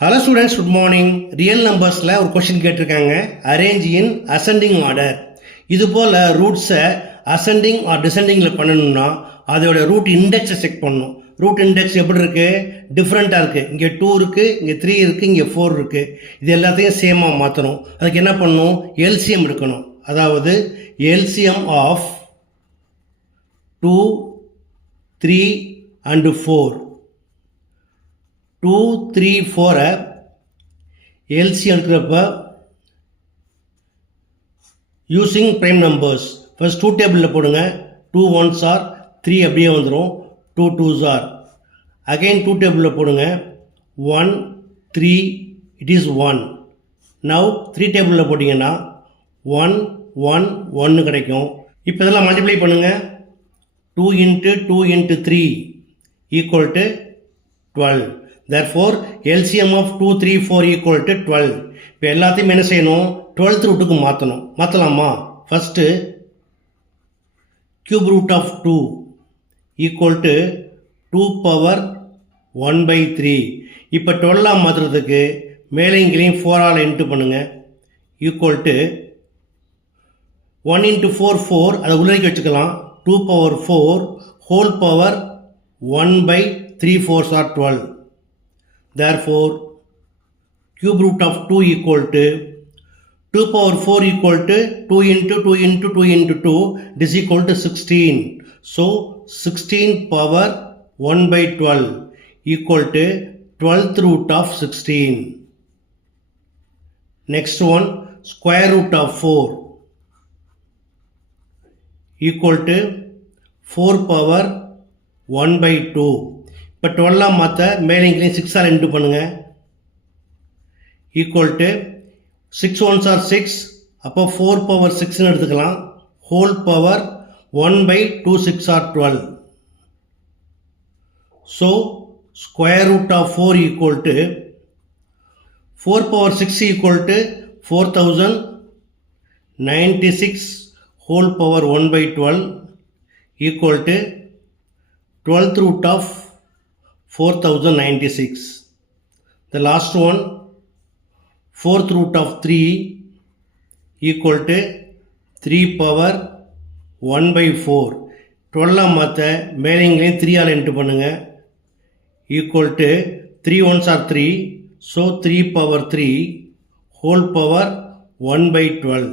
Hello students, good morning. Real numbers ஒரு question கேட்டிருக்காங்க. Arrange in ascending order. இது போல ரூட்ஸை ascending or descendingல பண்ணணும்னா அதோட ரூட் இண்டெக்ஸை செக் பண்ணணும். ரூட் இண்டெக்ஸ் எப்படி இருக்கு? டிஃப்ரெண்ட்டாக இருக்குது. இங்கே 2 இருக்குது, இங்கே 3 இருக்குது, இங்கே 4 இருக்குது. இது எல்லாத்தையும் சேமாக மாற்றணும். அதுக்கு என்ன பண்ணணும்? எல்சிஎம் எடுக்கணும். அதாவது எல்சிஎம் ஆஃப் 2, 3 and 4. 2, 3, 4 LCM எடுக்கிறப்ப யூசிங் ப்ரைம் நம்பர்ஸ் ஃபர்ஸ்ட் 2 டேபிளில் போடுங்க. 2 1s are 3 அப்படியே வந்துடும். 2 2s are அகைன் 2 டேபிளில் போடுங்க. 1 3 it is 1. நவ் 3 டேபிளில் போட்டிங்கன்னா 1 1 1 கிடைக்கும். இப்போ இதெல்லாம் மல்டிப்ளை பண்ணுங்கள். 2 into 2 into 3 equal to 12. Therefore, LCM of 2, 3, 4 equal to 12. இப்போ எல்லாத்தையும் என்ன செய்யணும்? 12th ரூட்டுக்கு மாற்றணும். மாற்றலாமா? First cube root of 2 equal to 2 power 1 by 3. இப்போ 12 மாற்றுறதுக்கு மேலே இங்கேயும் 4ஆல் இன்ட்டு பண்ணுங்க. ஈக்குவல் டு 1 into 4 4, அதை உள்ளே வச்சுக்கலாம். 2 power 4 whole power 1 by 3 4s are 12. Therefore, cube root of 2 equal to 2 power 4 equal to 2 into 2 into 2 into 2 is equal to 16. So, 16 power 1 by 12 equal to 12th root of 16. Next one, square root of 4 equal to 4 power 1 by 2. இப்போ 12 மாற்ற மேலே இங்கேயும் 6ஆல் இன்ட்டு பண்ணுங்கள். Equal to 6 1s are 6. அப்போ 4 power 6ன்னு எடுத்துக்கலாம். Whole power 1 by 2 6 are 12. So square root of 4 equal to 4 power 6 equal to 4096 whole power 1 by 12 equal to 12th root of 4096. The last one, 4th root of 3 equal to 3 power 1 by 4. 12 மாற்ற மேலே இங்கேயும் 3ஆல் இன்ட்டு பண்ணுங்க. Equal to 3 1s are 3. ஸோ 3 power 3 whole power 1 by 12.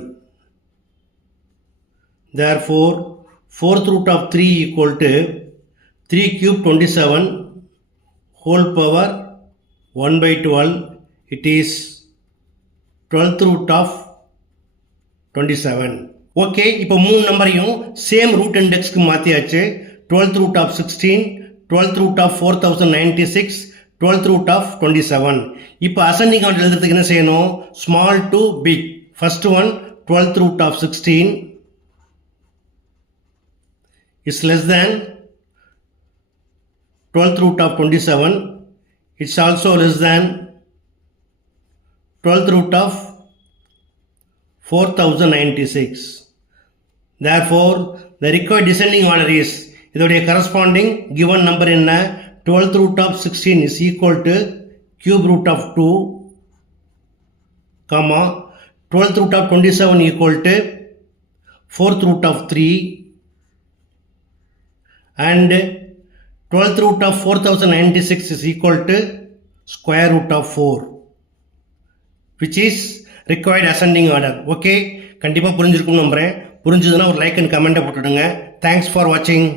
Therefore, 4th root of 3 equal to 3 cube 27 whole power 1 by 12. It is 12th root of 27. ஓகே, இப்போ 3 நம்பரையும் same root இண்டெக்ஸ்க்கு மாற்றியாச்சு. 12th root of 16, 12th root of 4096, 12th root of 27. இப்போ அசெண்டிங் ஆர்டர் எழுதுறதுக்கு என்ன செய்யணும்? Small to big. First one 12th root of 16 is less than 12th root of 27. It's also less than 12th root of 4096. Therefore, the required descending order is, இதோடைய corresponding given number என்ன? 12th root of 16 is equal to cube root of 2, comma 12th root of 27 equal to 4th root of 3, and 12th root of 4096 is equal to square root of 4, which is required ascending order. Okay, கண்டிப்பாக புரிஞ்சிருக்கும் நம்புகிறேன். புரிஞ்சதுன்னா ஒரு like and கமெண்ட்டை போட்டுடுங்க. Thanks for வாட்சிங்.